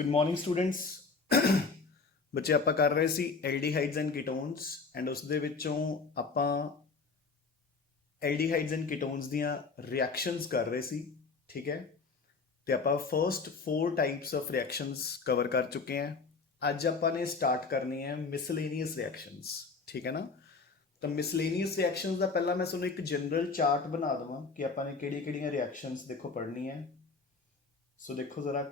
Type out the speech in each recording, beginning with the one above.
So good morning students. ਬੱਚੇ ਆਪਾਂ ਕਰ ਰਹੇ ਸੀ ਐਲਡੀਹਾਈਡਸ ਐਂਡ ਕੀਟੋਨਸ ਐਂਡ ਉਸ ਦੇ ਵਿੱਚੋਂ ਆਪਾਂ ਐਲਡੀਹਾਈਡਸ ਐਂਡ ਕੀਟੋਨਸ ਦੀਆਂ ਰਿਐਕਸ਼ਨਸ ਕਰ ਰਹੇ ਸੀ। ਠੀਕ ਹੈ, ਤੇ ਆਪਾਂ first 4 types of reactions cover ਕਰ ਚੁੱਕੇ ਹਾਂ। ਅੱਜ ਆਪਾਂ ਨੇ ਸਟਾਰਟ ਕਰਨੀ ਹੈ ਮਿਸਲੇਨੀਅਸ ਰਿਐਕਸ਼ਨਸ। ਠੀਕ ਹੈ ਨਾ, ਤਾਂ ਮਿਸਲੇਨੀਅਸ ਰਿਐਕਸ਼ਨਸ ਦਾ ਪਹਿਲਾਂ ਮੈਂ ਤੁਹਾਨੂੰ ਇੱਕ ਜਨਰਲ ਚਾਰਟ ਬਣਾ ਦੇਵਾਂ ਕਿ ਆਪਾਂ ਨੇ ਕਿਹੜੀਆਂ ਰਿਐਕਸ਼ਨਸ ਦੇਖੋ ਪੜ੍ਹਨੀ ਹੈ। ਸੋ ਦੇਖੋ ਜ਼ਰਾ,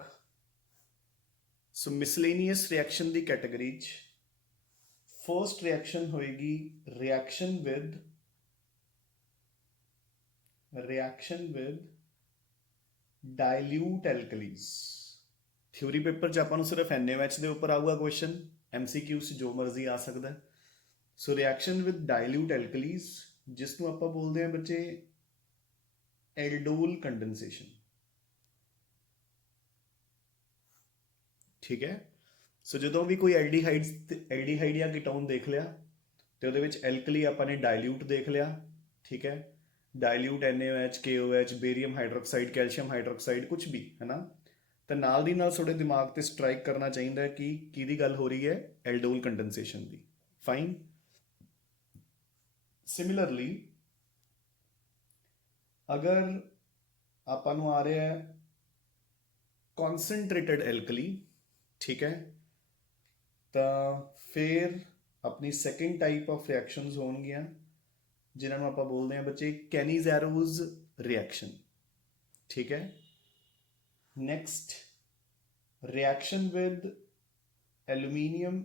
ਸੋ ਮਿਸਲੇਨੀਅਸ ਰਿਐਕਸ਼ਨ ਦੀ ਕੈਟਾਗਰੀ 'ਚ ਫਰਸਟ ਰਿਐਕਸ਼ਨ ਹੋਏਗੀ reaction with dilute alkalis. Theory paper 'ਚ ਆਪਾਂ ਨੂੰ ਸਿਰਫ NaOH ਦੇ ਉੱਪਰ ਆਊਗਾ ਕੁਐਸਚਨ, MCQ 'ਚ ਜੋ ਮਰਜ਼ੀ ਆ ਸਕਦਾ। ਸੋ ਰਿਐਕਸ਼ਨ ਵਿਦ ਡਾਇਲਿਊਟ ਐਲਕਲੀਜ਼, ਜਿਸ ਨੂੰ ਆਪਾਂ ਬੋਲਦੇ ਹਾਂ ਬੱਚੇ ਐਲਡੋਲ ਕੰਡੈਂਸੇਸ਼ਨ। ਠੀਕ ਹੈ, ਸੋ ਜਦੋਂ ਵੀ ਕੋਈ ਐਲਡੀਹਾਈਡ ਜਾਂ ਕੀਟੋਨ ਦੇਖ ਲਿਆ ਤੇ ਉਹਦੇ ਵਿੱਚ ਐਲਕਲੀ ਆਪਾਂ ਨੇ ਡਾਇਲਿਊਟ ਦੇਖ ਲਿਆ। ਠੀਕ ਹੈ, dilute NaOH, KOH, barium hydroxide, calcium hydroxide, ਕੁਝ ਵੀ ਹੈ ਨਾ, ਤਾਂ ਨਾਲ ਦੀ ਨਾਲ ਤੁਹਾਡੇ ਦਿਮਾਗ ਤੇ ਸਟ੍ਰਾਈਕ ਕਰਨਾ ਚਾਹੀਦਾ ਹੈ ਕਿ ਕਿਹਦੀ ਗੱਲ ਹੋ ਰਹੀ ਹੈ, ਐਲਡੋਲ ਕੰਡੈਂਸੇਸ਼ਨ ਦੀ। ਫਾਈਨ। ਸਿਮਿਲਰਲੀ ਅਗਰ ਆਪਾਂ ਨੂੰ ਆ ਰਿਹਾ ਹੈ ਕੌਨਸੈਂਟਰੇਟਡ ਐਲਕਲੀ, ਠੀਕ ਹੈ, ਤਾਂ ਫਿਰ ਆਪਣੀ ਸੈਕਿੰਡ ਟਾਈਪ ਆਫ ਰਿਐਕਸ਼ਨਸ ਹੋਣਗੀਆਂ ਜਿਨ੍ਹਾਂ ਨੂੰ ਆਪਾਂ ਬੋਲਦੇ ਹਾਂ ਬੱਚੇ ਕੈਨੀਜ਼ੈਰੋਜ਼ ਰਿਐਕਸ਼ਨ। ਠੀਕ ਹੈ, ਨੈਕਸਟ ਰਿਐਕਸ਼ਨ ਵਿਦ ਐਲੂਮੀਨੀਅਮ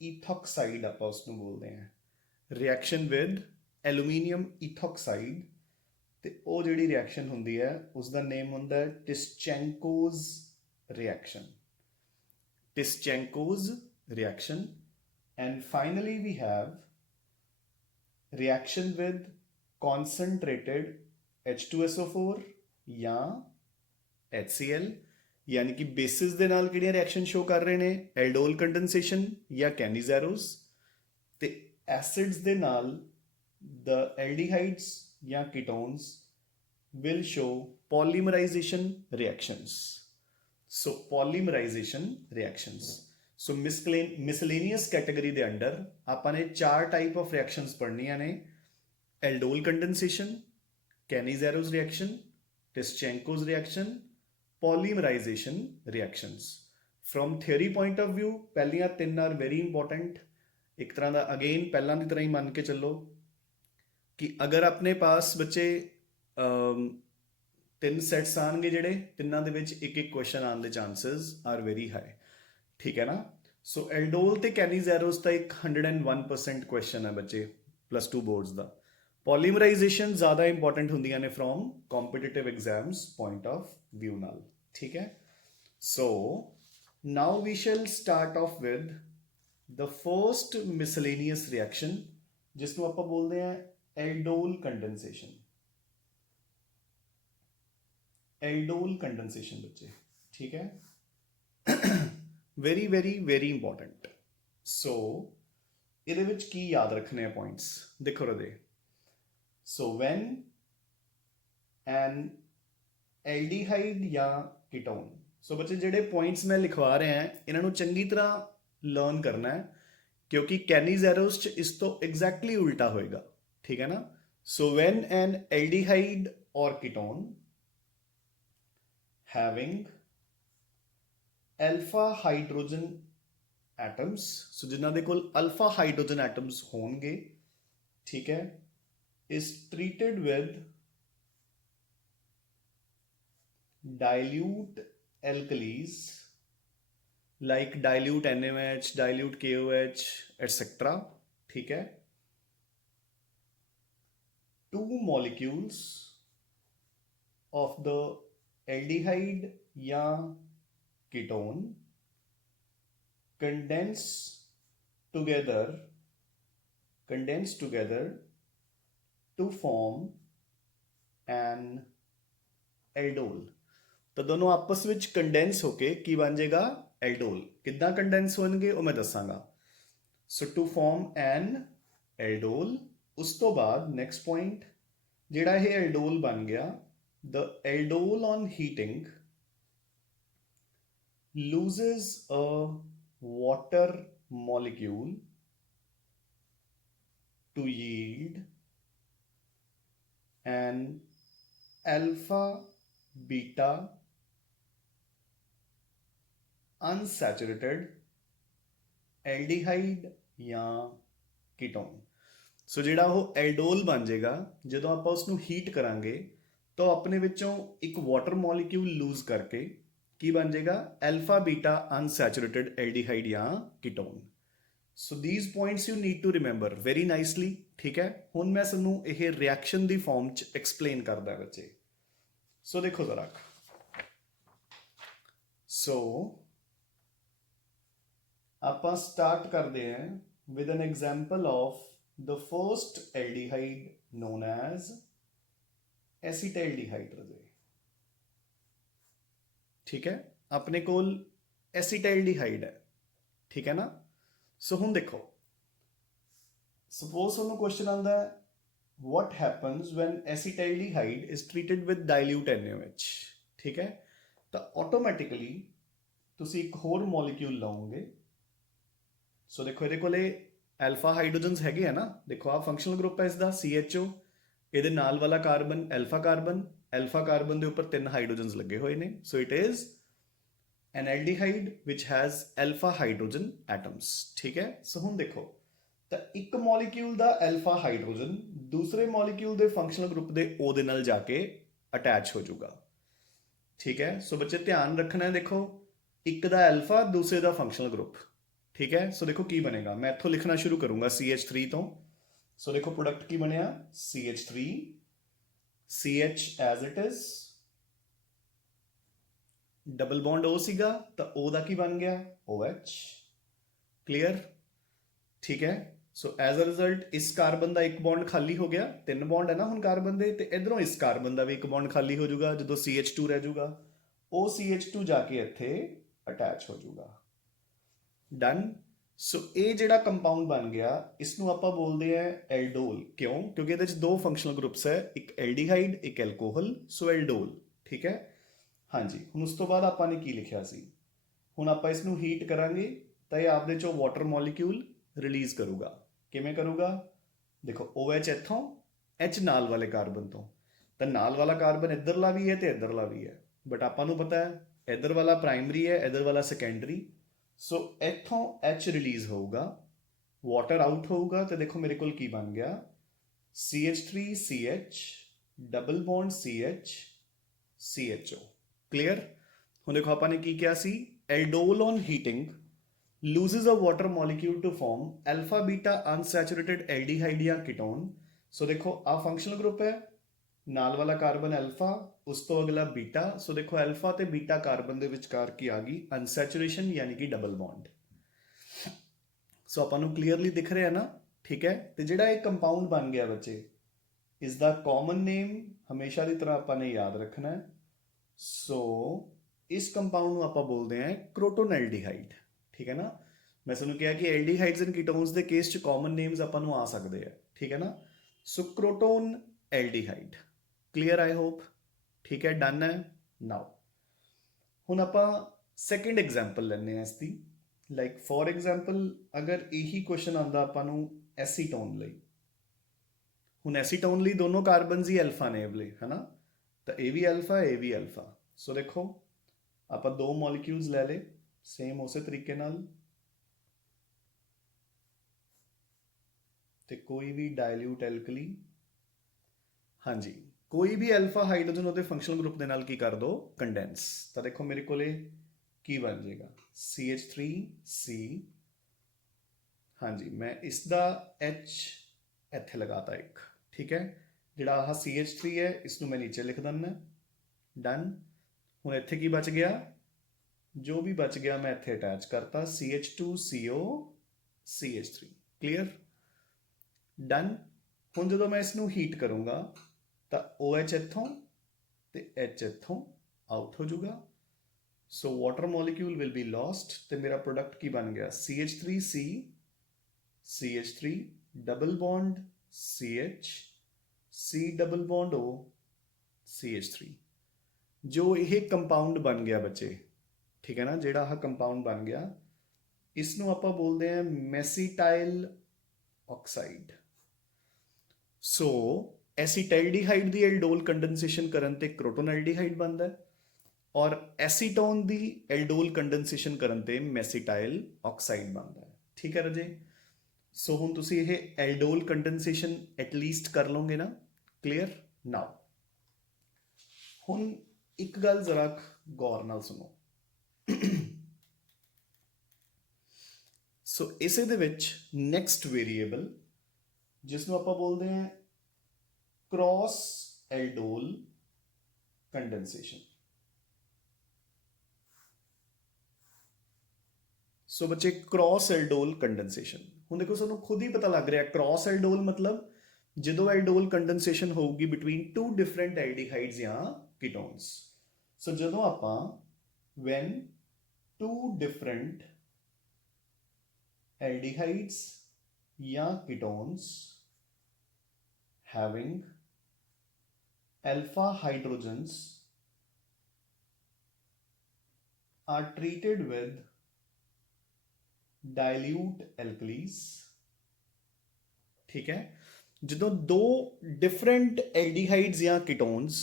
ਈਥੋਕਸਾਈਡ ਆਪਾਂ ਉਸ ਨੂੰ ਬੋਲਦੇ ਹਾਂ, ਰਿਐਕਸ਼ਨ ਵਿਦ ਐਲੂਮੀਨੀਅਮ ਈਥੋਕਸਾਈਡ। ਤੇ ਉਹ ਜਿਹੜੀ ਰਿਐਕਸ਼ਨ ਹੁੰਦੀ ਹੈ ਉਸ ਦਾ ਨੇਮ ਹੁੰਦਾ ਹੈ ਟਿਸਚੈਂਕੋਜ਼ reaction. Tischenko's reaction. And finally we have reaction with concentrated H2SO4 ਜਾਂ HCl, ਯਾਨੀ ਕਿ ਬੇਸਿਸ ਦੇ ਨਾਲ ਕਿਹੜੀਆਂ ਰਿਐਕਸ਼ਨ ਸ਼ੋ ਕਰ ਰਹੇ ਨੇ, ਐਲਡੋਲ ਕੰਡੈਂਸੇਸ਼ਨ ਜਾਂ ਕੈਨੀਜ਼ੈਰੋਜ਼, ਤੇ ਐਸਿਡਸ ਦੇ ਨਾਲ the aldehydes ਜਾਂ ketones will show polymerization reactions. So polymerization reactions. So miscellaneous category ਦੇ ਅੰਡਰ ਆਪਾਂ ਨੇ 4 ਟਾਈਪ ਆਫ ਰਿਐਕਸ਼ਨਸ ਪੜ੍ਹਨੀਆਂ ਨੇ, aldol condensation, Cannizzaro's reaction, Tishchenko's reaction, polymerization reactions. From theory point of view ਪਹਿਲੀਆਂ 3 are very important. ਇੱਕ ਤਰ੍ਹਾਂ ਦਾ again ਪਹਿਲਾਂ ਦੀ ਤਰ੍ਹਾਂ ਹੀ ਮੰਨ ਕੇ ਚੱਲੋ ਕਿ ਅਗਰ ਆਪਣੇ ਪਾਸ ਬੱਚੇ 3 ਸੈਟਸ ਆਉਣਗੇ ਜਿਹੜੇ ਤਿੰਨਾਂ ਦੇ ਵਿੱਚ ਇੱਕ ਕੁਐਸਚਨ ਆਉਣ ਦੇ ਚਾਂਸਸ ਆਰ ਵੈਰੀ ਹਾਈ। ਠੀਕ ਹੈ ਨਾ, ਸੋ ਐਲਡੋਲ ਤੇ ਕੈਨੀਜ਼ੈਰੋਜ਼ ਤਾਂ ਇੱਕ 101% ਕੁਐਸਚਨ ਹੈ ਬੱਚੇ +2 ਬੋਰਡਸ ਦਾ। ਪੋਲੀਮਰਾਈਜੇਸ਼ਨ ਜ਼ਿਆਦਾ ਇੰਪੋਰਟੈਂਟ ਹੁੰਦੀਆਂ ਨੇ from competitive exams point of view ਨਾਲ। ਠੀਕ ਹੈ, so now we shall start off with the first miscellaneous reaction, ਜਿਸ ਨੂੰ ਆਪਾਂ ਬੋਲਦੇ ਹਾਂ ਐਲਡੋਲ ਕੰਡੈਂਸੇਸ਼ਨ। ਐਲਡੋਲ ਕੰਡੈਂਸੇਸ਼ਨ ਬੱਚੇ, ਠੀਕ ਹੈ, ਵੈਰੀ ਵੈਰੀ ਵੈਰੀ ਇੰਪੋਰਟੈਂਟ। ਸੋ ਇਹਦੇ ਵਿੱਚ ਕੀ ਯਾਦ ਰੱਖਣੇ ਆ ਪੁਆਇੰਟਸ, ਦੇਖੋ ਰਦੇ। ਸੋ ਵੈਨ ਐਨ ਐਲਡੀਹਾਈਡ ਜਾਂ ਕੀਟੋਨ, ਸੋ ਬੱਚੇ ਜਿਹੜੇ ਪੁਆਇੰਟਸ ਮੈਂ ਲਿਖਵਾ ਰਿਹਾ ਇਹਨਾਂ ਨੂੰ ਚੰਗੀ ਤਰ੍ਹਾਂ ਲਰਨ ਕਰਨਾ ਹੈ ਕਿਉਂਕਿ ਕੈਨੀਜ਼ੈਰੋਜ਼ 'ਚ ਇਸ ਤੋਂ ਐਗਜ਼ੈਕਟਲੀ ਉਲਟਾ ਹੋਏਗਾ। ਠੀਕ ਹੈ ਨਾ, ਸੋ ਵੈਨ ਐਨ ਐਲਡੀਹਾਈਡ ਔਰ ਕੀਟੋਨ having alpha hydrogen atoms, ਸੋ ਜਿਨ੍ਹਾਂ ਦੇ ਕੋਲ ਅਲਫਾ ਹਾਈਡਰੋਜਨ ਐਟਮਸ ਹੋਣਗੇ, ਠੀਕ ਹੈ, is treated with dilute alkalis like dilute NaOH, dilute KOH, etc. ठीक है, 2 molecules of the aldehyde या ketone condense together to form an aldol। ਤਾਂ ਦੋਨੋਂ ਆਪਸ ਵਿੱਚ ਕੰਡੈਂਸ ਹੋ ਕੇ ਕੀ ਬਣ ਜਾਏਗਾ, ਐਲਡੋਲ। ਕਿੱਦਾਂ ਕੰਡੈਂਸ ਹੋਣਗੇ ਉਹ ਮੈਂ ਦੱਸਾਂਗਾ। ਸੋ ਟੂ ਫਾਰਮ ਐਨ ਐਲਡੋਲ, ਉਸ ਤੋਂ ਬਾਅਦ ਨੈਕਸਟ ਪੁਆਇੰਟ ਜਿਹੜਾ ਇਹ ਐਲਡੋਲ ਬਣ ਗਿਆ, the aldol on heating loses a water molecule to yield an alpha beta unsaturated aldehyde या कीटोन। सो ਜਿਹੜਾ ਉਹ ਐਲਡੋਲ ਬਣ ਜਾਏਗਾ ਜਦੋਂ ਆਪਾਂ ਉਸ ਨੂੰ ਹੀਟ ਕਰਾਂਗੇ ਤਾਂ ਆਪਣੇ ਵਿੱਚੋਂ ਇੱਕ ਵਾਟਰ ਮੋਲੀਕਿਊਲ ਲੂਜ਼ ਕਰਕੇ ਕੀ ਬਣ ਜਾਏਗਾ ਐਲਫਾ ਬੀਟਾ ਅਨਸੈਚੁਰੇਟਡ ਐਲਡੀਹਾਈਡ ਜਾਂ ketone. So these points you need to remember very nicely. ਠੀਕ ਹੈ, ਹੁਣ ਮੈਂ ਤੁਹਾਨੂੰ ਇਹ ਰਿਐਕਸ਼ਨ ਦੀ ਫਾਰਮ ਚ ਐਕਸਪਲੇਨ ਕਰਦਾ ਬੱਚੇ। ਸੋ ਦੇਖੋ ਜ਼ਰਾ। ਸੋ ਆਪਾਂ ਸਟਾਰਟ ਕਰਦੇ ਹਾਂ with an example of the first aldehyde known as acetaldehyde ਰਾਜੇ। ਠੀਕ ਹੈ, ਆਪਣੇ ਕੋਲ ਐਸੀਟੈਲਡੀਹਾਈਡ ਹੈ। ਠੀਕ ਹੈ ਨਾ। ਸੋ ਹੁਣ ਦੇਖੋ, ਸਪੋਜ਼ ਤੁਹਾਨੂੰ ਕੁਐਸਚਨ ਆਉਂਦਾ ਹੈ what happens when acetaldehyde is treated with dilute NaOH। ਠੀਕ ਹੈ, ਤਾਂ ਆਟੋਮੈਟਿਕਲੀ ਤੁਸੀਂ ਇੱਕ ਹੋਰ ਮੋਲੀਕਿਊਲ ਲਓਗੇ। ਸੋ ਦੇਖੋ ਇਹਦੇ ਕੋਲੇ ਐਲਫਾ ਹਾਈਡਰੋਜਨਸ ਹੈਗੇ ਆ ਨਾ। ਦੇਖੋ ਆਹ ਫੰਕਸ਼ਨਲ ਗਰੁੱਪ ਹੈ ਇਸਦਾ CHO। ਇਹਦੇ ਨਾਲ ਵਾਲਾ ਕਾਰਬਨ ਐਲਫਾ ਕਾਰਬਨ ਦੇ ਉੱਪਰ 3 ਹਾਈਡਰੋਜਨਸ ਲੱਗੇ ਹੋਏ ਨੇ। So it is an aldehyde which has alpha hydrogen atoms. ਠੀਕ ਹੈ, ਸੋ ਹੁਣ ਦੇਖੋ ਤਾਂ ਇੱਕ ਮੋਲੀਕਿਊਲ ਦਾ ਐਲਫਾ ਹਾਈਡਰੋਜਨ ਦੂਸਰੇ ਮੋਲੀਕਿਊਲ ਦੇ ਫੰਕਸ਼ਨਲ ਗਰੁੱਪ ਦੇ O ਦੇ ਨਾਲ ਜਾ ਕੇ ਅਟੈਚ ਹੋ ਜਾਊਗਾ। ਠੀਕ ਹੈ, ਸੋ ਬੱਚੇ ਧਿਆਨ ਰੱਖਣਾ ਹੈ। ਦੇਖੋ ਇੱਕ ਦਾ ਐਲਫਾ ਦੂਸਰੇ ਦਾ ਫੰਕਸ਼ਨਲ ਗਰੁੱਪ। ਠੀਕ ਹੈ, ਸੋ ਦੇਖੋ ਕੀ ਬਣੇਗਾ। ਮੈਂ ਇੱਥੋਂ ਲਿਖਣਾ ਸ਼ੁਰੂ ਕਰੂੰਗਾ CH3 ਤੋਂ। ਸੋ ਦੇਖੋ ਪ੍ਰੋਡਕਟ ਕੀ ਬਣਿਆ CH3 CH as it is, double bond O ਸੀਗਾ ਤਾਂ O ਦਾ ਕੀ ਬਣ ਗਿਆ OH। ਕਲੀਅਰ। ਠੀਕ ਹੈ, ਸੋ ਐਜ਼ ਅ ਰਿਜ਼ਲਟ ਇਸ ਕਾਰਬਨ ਦਾ ਇੱਕ ਬੌਂਡ ਖਾਲੀ ਹੋ ਗਿਆ। 3 ਬੌਂਡ ਹੈ ਨਾ ਹੁਣ ਕਾਰਬਨ ਦੇ, ਤੇ ਇਧਰੋਂ ਇਸ ਕਾਰਬਨ ਦਾ ਵੀ ਇੱਕ ਬੌਂਡ ਖਾਲੀ ਹੋ ਜਾਊਗਾ ਜਦੋਂ CH2 ਰਹਿ ਜਾਊਗਾ। ਉਹ CH2 ਜਾ ਕੇ ਇੱਥੇ ਅਟੈਚ ਹੋ ਜਾਊਗਾ। ਡਨ। ਸੋ ਇਹ ਜਿਹੜਾ ਕੰਪਾਊਂਡ ਬਣ ਗਿਆ ਇਸ ਨੂੰ ਆਪਾਂ ਬੋਲਦੇ ਆ ਐਲਡੋਲ। ਕਿਉਂ? ਕਿਉਂਕਿ ਇਹਦੇ ਚ 2 ਫੰਕਸ਼ਨਲ ਗਰੁੱਪਸ ਹੈ, ਇੱਕ ਐਲਡੀਹਾਈਡ ਇੱਕ ਐਲਕੋਹਲ। ਸੋ ਐਲਡੋਲ। ਠੀਕ ਹੈ, ਹਾਂਜੀ। ਹੁਣ ਉਸ ਤੋਂ ਬਾਅਦ ਆਪਾਂ ਨੇ ਕੀ ਲਿਖਿਆ ਸੀ, ਹੁਣ ਆਪਾਂ ਇਸ ਨੂੰ ਹੀਟ ਕਰਾਂਗੇ ਤਾਂ ਇਹ ਆਪਦੇ ਚੋਂ ਵਾਟਰ ਮੋਲੀਕਿਊਲ ਰਿਲੀਜ਼ ਕਰੂਗਾ। ਕਿਵੇਂ ਕਰੂਗਾ? ਦੇਖੋ OH ਇੱਥੋਂ, H ਨਾਲ ਵਾਲੇ ਕਾਰਬਨ ਤੋਂ, ਤਾਂ ਨਾਲ ਵਾਲਾ ਕਾਰਬਨ ਇੱਧਰਲਾ ਵੀ ਹੈ ਤੇ ਇੱਧਰਲਾ ਵੀ ਹੈ। ਬਟ ਆਪਾਂ ਨੂੰ ਪਤਾ ਹੈ ਇੱਧਰ ਵਾਲਾ ਪ੍ਰਾਇਮਰੀ ਹੈ, ਇੱਧਰ ਵਾਲਾ ਸੈਕੰਡਰੀ। ਸੋ ਇੱਥੋਂ H ਰਿਲੀਜ਼ ਹੋਊਗਾ, ਵਾਟਰ ਆਊਟ ਹੋਊਗਾ, ਤੇ ਦੇਖੋ ਮੇਰੇ ਕੋਲ ਕੀ ਬਣ ਗਿਆ CH3CH double bond CH CHO। Clear. ਹੁਣ ਦੇਖੋ ਆਪਾਂ ਨੇ ਕੀ ਕਿਹਾ ਸੀ, aldol on heating loses a water molecule to form alpha beta unsaturated aldehyde ਜਾਂ ketone। ਸੋ ਦੇਖੋ ਆ ਫੰਕਸ਼ਨਲ ਗਰੁੱਪ ਹੈ, ਨਾਲ ਵਾਲਾ ਕਾਰਬਨ ਐਲਫਾ, ਉਸ ਤੋਂ ਅਗਲਾ ਬੀਟਾ। ਸੋ ਦੇਖੋ ਐਲਫਾ ਤੇ ਬੀਟਾ ਕਾਰਬਨ ਦੇ ਵਿਚਕਾਰ ਕੀ ਆ ਗਈ ਅਨਸੈਚੁਰੇਸ਼ਨ, ਯਾਨੀ ਕਿ ਡਬਲ ਬੌਂਡ। ਸੋ ਆਪਾਂ ਨੂੰ ਕਲੀਅਰਲੀ ਦਿਖ ਰਿਹਾ ਨਾ। ਠੀਕ ਹੈ, ਤੇ ਜਿਹੜਾ ਇਹ ਕੰਪਾਊਂਡ ਬਣ ਗਿਆ ਬੱਚੇ, ਇਸ ਦਾ ਕਾਮਨ ਨੇਮ ਹਮੇਸ਼ਾ ਦੀ ਤਰ੍ਹਾਂ ਆਪਾਂ ਨੇ ਯਾਦ ਰੱਖਣਾ ਹੈ। ਸੋ ਇਸ ਕੰਪਾਊਂਡ ਨੂੰ ਆਪਾਂ ਬੋਲਦੇ ਹਾਂ ਕ੍ਰੋਟੋਨੈਲਡੀਹਾਈਡ। ਠੀਕ ਹੈ ਨਾ। ਮੈਂ ਤੁਹਾਨੂੰ ਕਿਹਾ ਕਿ ਐਲਡੀਹਾਈਡਸ ਐਂਡ ਕੀਟੋਨਸ ਦੇ ਕੇਸ 'ਚ ਕਾਮਨ ਨੇਮਸ ਆਪਾਂ ਨੂੰ ਆ ਸਕਦੇ ਆ। ਠੀਕ ਹੈ ਨਾ। So croton aldehyde. Clear I hope. ਠੀਕ ਹੈ, ਡਨ ਹੈ। ਨਾਓ ਹੁਣ ਆਪਾਂ ਸੈਕਿੰਡ ਐਗਜ਼ਾਮਪਲ ਲੈਂਦੇ ਹਾਂ ਇਸ ਦੀ। ਲਾਈਕ ਫੋਰ ਐਗਜ਼ਾਮਪਲ ਅਗਰ ਇਹੀ ਕੁਐਸਚਨ ਆਉਂਦਾ ਆਪਾਂ ਨੂੰ ਐਸੀਟੋਨ ਲਈ। ਹੁਣ ਐਸੀਟੋਨ ਲਈ ਦੋਨੋਂ ਕਾਰਬਨਸ ਹੀ ਐਲਫਾ ਨੇ ਵਾਲੇ, ਹੈ ਨਾ। ਤਾਂ ਇਹ ਵੀ ਐਲਫਾ ਇਹ ਵੀ ਐਲਫਾ। ਸੋ ਦੇਖੋ ਆਪਾਂ 2 ਮੋਲੀਕਿਊਲਸ ਲੈ ਲਏ ਸੇਮ ਉਸੇ ਤਰੀਕੇ ਨਾਲ, ਤੇ ਕੋਈ ਵੀ ਡਾਇਲੂਟ ਐਲਕਲੀ। ਹਾਂਜੀ, ਕੋਈ ਵੀ ਐਲਫਾ ਹਾਈਡਰੋਜਨ ਉਹਦੇ ਫੰਕਸ਼ਨਲ ਗਰੁੱਪ ਦੇ ਨਾਲ ਕੀ ਕਰ ਦੋ ਕੰਡੈਂਸ। ਤਾਂ ਦੇਖੋ ਮੇਰੇ ਕੋਲੇ ਕੀ ਬਣ ਜਾਏਗਾ CH3C। ਹਾਂਜੀ, ਮੈਂ ਇਸ ਦਾ H ਇੱਥੇ ਲਗਾਤਾ ਇੱਕ। ਠੀਕ ਹੈ, ਜਿਹੜਾ ਆਹ CH3 ਹੈ ਇਸ ਨੂੰ ਮੈਂ ਨੀਚੇ ਲਿਖ ਦਿੰਦਾ। ਡਨ। ਹੁਣ ਇੱਥੇ ਕੀ ਬਚ ਗਿਆ, ਜੋ ਵੀ ਬਚ ਗਿਆ ਮੈਂ ਇੱਥੇ ਅਟੈਚ ਕਰਤਾ CH2CO CH3। ਕਲੀਅਰ। ਡਨ। ਹੁਣ ਜਦੋਂ ਮੈਂ ਇਸ ਨੂੰ ਹੀਟ ਕਰੂੰਗਾ ਤਾਂ OH ਇੱਥੋਂ ਤੇ H ਇੱਥੋਂ ਆਊਟ ਹੋ ਜਾਊਗਾ। So water molecule will be lost ਤੇ ਮੇਰਾ ਪ੍ਰੋਡਕਟ ਕੀ ਬਣ ਗਿਆ CH3C CH3 double bond CH C double bond O CH3। ਜੋ ਇਹ ਕੰਪਾਊਂਡ ਬਣ ਗਿਆ ਬੱਚੇ, ਠੀਕ ਹੈ ਨਾ, ਜਿਹੜਾ ਆਹ ਕੰਪਾਊਂਡ ਬਣ ਗਿਆ ਇਸ ਨੂੰ ਆਪਾਂ ਬੋਲਦੇ ਹਾਂ ਮੈਸੀਟਾਈਲ ਆਕਸਾਈਡ। ਸੋ ਐਸੀਟੈਲਡੀਹਾਈਡ ਦੀ ਐਲਡੋਲ ਕੰਡੈਂਸੇਸ਼ਨ ਕਰਨ ਤੇ ਕ੍ਰੋਟੋਨੈਲਡੀਹਾਈਡ ਬਣਦਾ ਹੈ, ਔਰ ਐਸੀਟੋਨ ਦੀ ਐਲਡੋਲ ਕੰਡੈਂਸੇਸ਼ਨ ਕਰਨ ਤੇ ਮੈਸੀਟਾਈਲ ਆਕਸਾਈਡ ਬਣਦਾ ਹੈ। ਠੀਕ ਹੈ ਰਾਜੇ, ਸੋ ਹੁਣ ਤੁਸੀਂ ਇਹ ਐਲਡੋਲ ਕੰਡੈਂਸੇਸ਼ਨ ਐਟਲੀਸਟ ਕਰ ਲਓਗੇ ਨਾ, ਕਲੀਅਰ। ਨਾਓ ਹੁਣ ਇੱਕ ਗੱਲ ਜ਼ਰਾ ਗੌਰ ਨਾਲ ਸੁਣੋ। ਸੋ ਇਸੇ ਦੇ ਵਿੱਚ ਨੈਕਸਟ ਵੇਰੀਏਬਲ ਜਿਸ ਨੂੰ ਆਪਾਂ ਬੋਲਦੇ ਹਾਂ ਕ੍ਰੋਸ ਐਲਡੋਲ ਕੰਡੈਂਸੇਸ਼ਨ। ਸੋ ਬੱਚੇ ਕ੍ਰੋਸ ਐਲਡੋਲ ਕੰਡੈਂਸੇਸ਼ਨ, ਹੁਣ ਦੇਖੋ ਸਾਨੂੰ ਖੁਦ ਹੀ ਪਤਾ ਲੱਗ ਰਿਹਾ ਕ੍ਰੋਸ ਐਲਡੋਲ ਮਤਲਬ ਜਦੋਂ ਐਲਡੋਲ ਕੰਡੈਂਸੇਸ਼ਨ ਹੋਊਗੀ ਬਿਟਵੀਨ ਟੂ ਡਿਫਰੈਂਟ ਐਲਡੀਹਾਈਡਸ ਜਾਂ ਕੀਟੋਨਸ। ਸੋ ਜਦੋਂ ਆਪਾਂ when two different aldehydes या ketones having alpha hydrogens are treated with dilute alkalis, ठीक है, ਜਦੋਂ ਦੋ ਡਿਫਰੈਂਟ ਐਲਡੀਹਾਈਡਸ ਜਾਂ ਕੀਟੋਨਸ